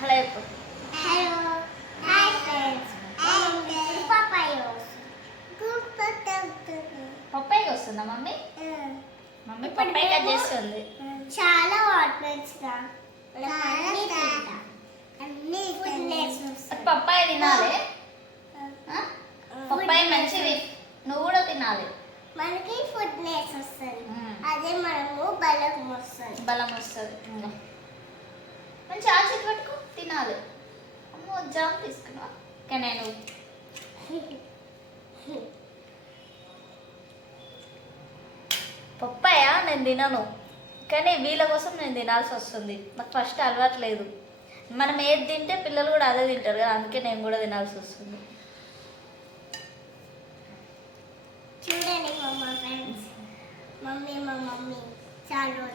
Hello చెప్పు. Hello hi friends papaya papaya వస్తుందా mummy? Mummy papaya cut చేస్తుంది. చాలా వాటర్ పప్పాయి తినాలి. పప్పాయి మంచిది, నువ్వు కూడా తినాలి. మనకి ఫుడ్నెస్ వస్తుంది, అదే మనము బలం వస్తుంది. బలం వస్తుంది. మంచి ఆచిట్ పట్టుకో తినాలి. అమ్మో జామ్ తీసుకున్నా కానీ నేను పప్పాయ నేను తినను, కానీ వీళ్ళ కోసం నేను తినాల్సి వస్తుంది. నాకు ఫస్ట్ అలవాట్లేదు. మనం ఏది తింటే పిల్లలు కూడా అదే తింటారు కదా, అందుకే నేను కూడా తినాల్సి వస్తుంది. చూడండి మా ఫ్రెండ్స్, మా మమ్మీ చాలా